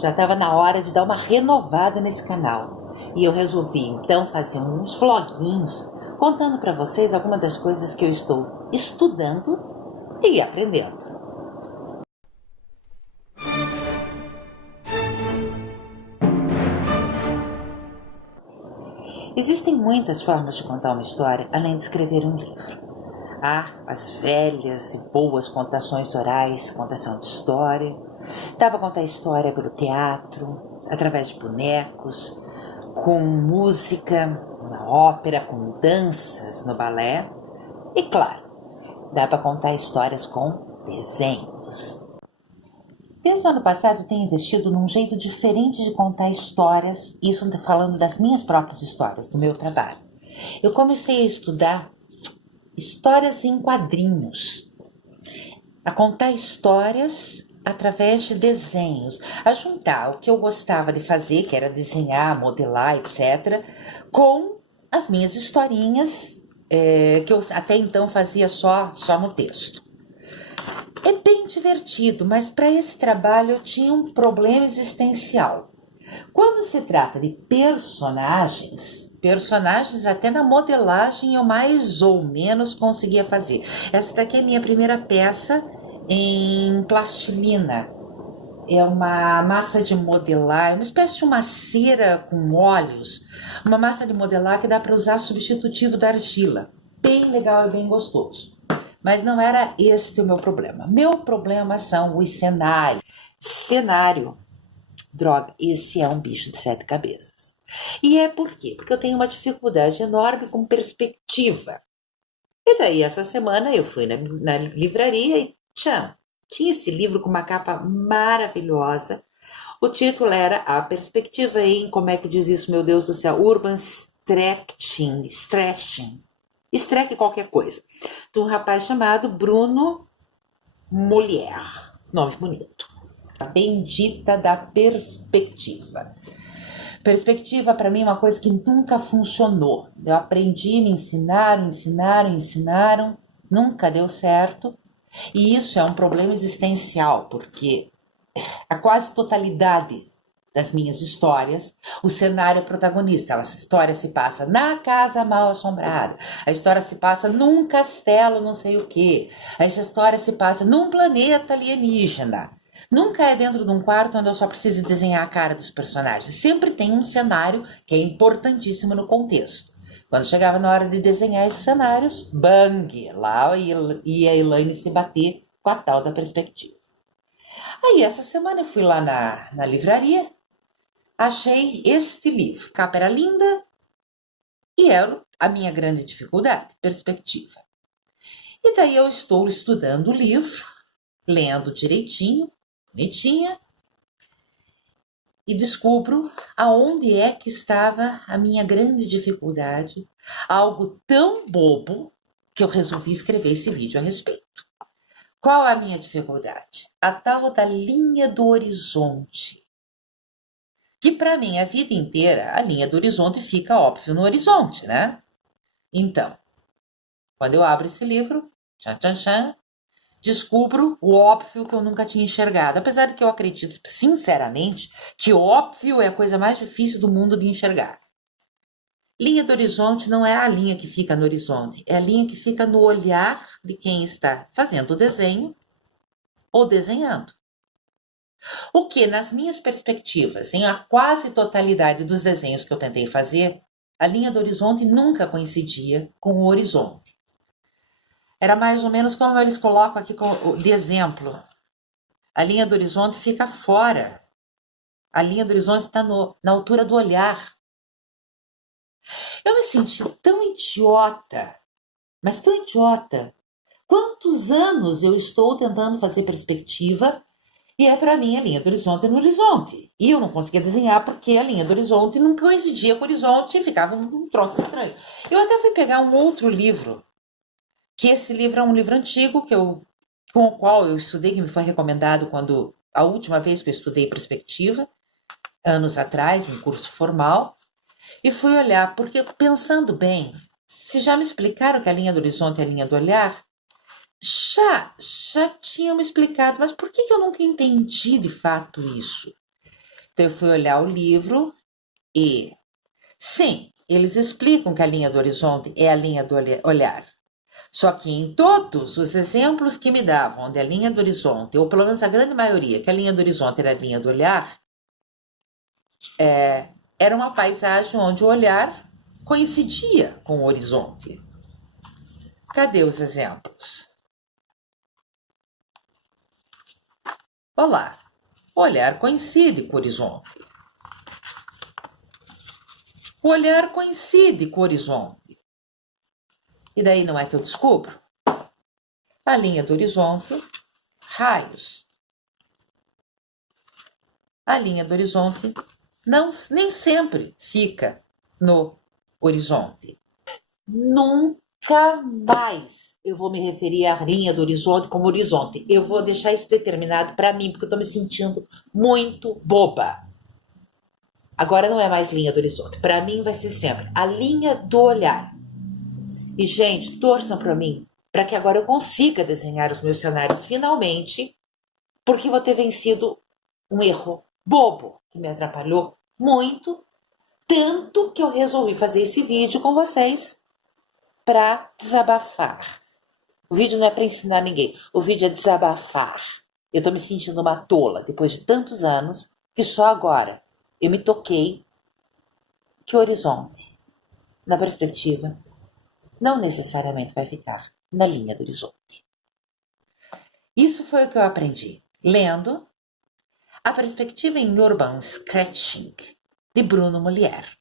Já estava na hora de dar uma renovada nesse canal. E eu resolvi então fazer uns vloguinhos contando para vocês algumas das coisas que eu estou estudando e aprendendo. Existem muitas formas de contar uma história além de escrever um livro. Há as velhas e boas contações orais, contação de história. Dá para contar história pelo teatro, através de bonecos, com música, na ópera, com danças, no balé. E claro, dá para contar histórias com desenhos. Desde o ano passado eu tenho investido num jeito diferente de contar histórias, isso falando das minhas próprias histórias, do meu trabalho. Eu comecei a estudar histórias em quadrinhos, a contar histórias através de desenhos, a juntar o que eu gostava de fazer, que era desenhar, modelar, etc., com as minhas historinhas, que eu até então fazia só no texto. É bem divertido, mas para esse trabalho eu tinha um problema existencial. Quando se trata de personagens até na modelagem eu mais ou menos conseguia fazer. Essa daqui é a minha primeira peça em plastilina. É uma massa de modelar, é uma espécie de uma cera com óleos. Uma massa de modelar que dá para usar substitutivo da argila. Bem legal e bem gostoso. Mas não era este o meu problema. Meu problema são os cenários. Cenário. Droga, esse é um bicho de 7 cabeças. E é por quê? Porque eu tenho uma dificuldade enorme com perspectiva. E daí, essa semana, eu fui na livraria e tinha esse livro com uma capa maravilhosa. O título era A Perspectiva em, como é que diz isso, meu Deus do céu, Urban Stretching, Stretch qualquer coisa, de um rapaz chamado Bruno Mulher, nome bonito. A bendita da perspectiva. Perspectiva para mim é uma coisa que nunca funcionou. Eu aprendi, me ensinaram, nunca deu certo. E isso é um problema existencial, porque a quase totalidade das minhas histórias, o cenário é protagonista. Essa história se passa na casa mal assombrada. A história se passa num castelo não sei o quê. Essa história se passa num planeta alienígena. Nunca é dentro de um quarto onde eu só preciso desenhar a cara dos personagens. Sempre tem um cenário que é importantíssimo no contexto. Quando chegava na hora de desenhar esses cenários, bang! Lá ia a Elaine se bater com a tal da perspectiva. Aí, essa semana eu fui lá na livraria, achei este livro. A capa era linda e era a minha grande dificuldade, perspectiva. E daí eu estou estudando o livro, lendo direitinho, bonitinha, e descubro aonde é que estava a minha grande dificuldade, algo tão bobo que eu resolvi escrever esse vídeo a respeito. Qual a minha dificuldade? A tal da linha do horizonte. Que para mim a vida inteira a linha do horizonte fica óbvio no horizonte, né? Então, quando eu abro esse livro, tchan, tchan, tchan, descubro o óbvio que eu nunca tinha enxergado. Apesar de que eu acredito, sinceramente, que óbvio é a coisa mais difícil do mundo de enxergar. Linha do horizonte não é a linha que fica no horizonte, é a linha que fica no olhar de quem está fazendo o desenho ou desenhando. O que, nas minhas perspectivas, em a quase totalidade dos desenhos que eu tentei fazer, a linha do horizonte nunca coincidia com o horizonte. Era mais ou menos como eles colocam aqui de exemplo. A linha do horizonte fica fora. A linha do horizonte está na altura do olhar. Eu me senti tão idiota, mas tão idiota. Quantos anos eu estou tentando fazer perspectiva e é para mim a linha do horizonte no horizonte. E eu não conseguia desenhar porque a linha do horizonte não coincidia com o horizonte e ficava um troço estranho. Eu até fui pegar um outro livro, que esse livro é um livro antigo com o qual eu estudei, que me foi recomendado quando a última vez que eu estudei perspectiva, anos atrás, em curso formal, e fui olhar, porque pensando bem, se já me explicaram que a linha do horizonte é a linha do olhar, já tinham me explicado, mas por que eu nunca entendi de fato isso? Então eu fui olhar o livro e, sim, eles explicam que a linha do horizonte é a linha do olhar. Só que em todos os exemplos que me davam, onde a linha do horizonte, ou pelo menos a grande maioria, que a linha do horizonte era a linha do olhar, era uma paisagem onde o olhar coincidia com o horizonte. Cadê os exemplos? Olá, o olhar coincide com o horizonte. O olhar coincide com o horizonte. E daí não é que eu descubro? A linha do horizonte, raios. A linha do horizonte nem sempre fica no horizonte. Nunca mais eu vou me referir à linha do horizonte como horizonte. Eu vou deixar isso determinado para mim, porque eu estou me sentindo muito boba. Agora não é mais linha do horizonte. Para mim vai ser sempre a linha do olhar. E, gente, torçam para mim, para que agora eu consiga desenhar os meus cenários finalmente, porque vou ter vencido um erro bobo que me atrapalhou muito, tanto que eu resolvi fazer esse vídeo com vocês para desabafar. O vídeo não é para ensinar ninguém, o vídeo é desabafar. Eu estou me sentindo uma tola depois de tantos anos que só agora eu me toquei que o horizonte, na perspectiva, não necessariamente vai ficar na linha do horizonte. Isso foi o que eu aprendi lendo A Perspectiva em Urban Sketching, de Bruno Mullier.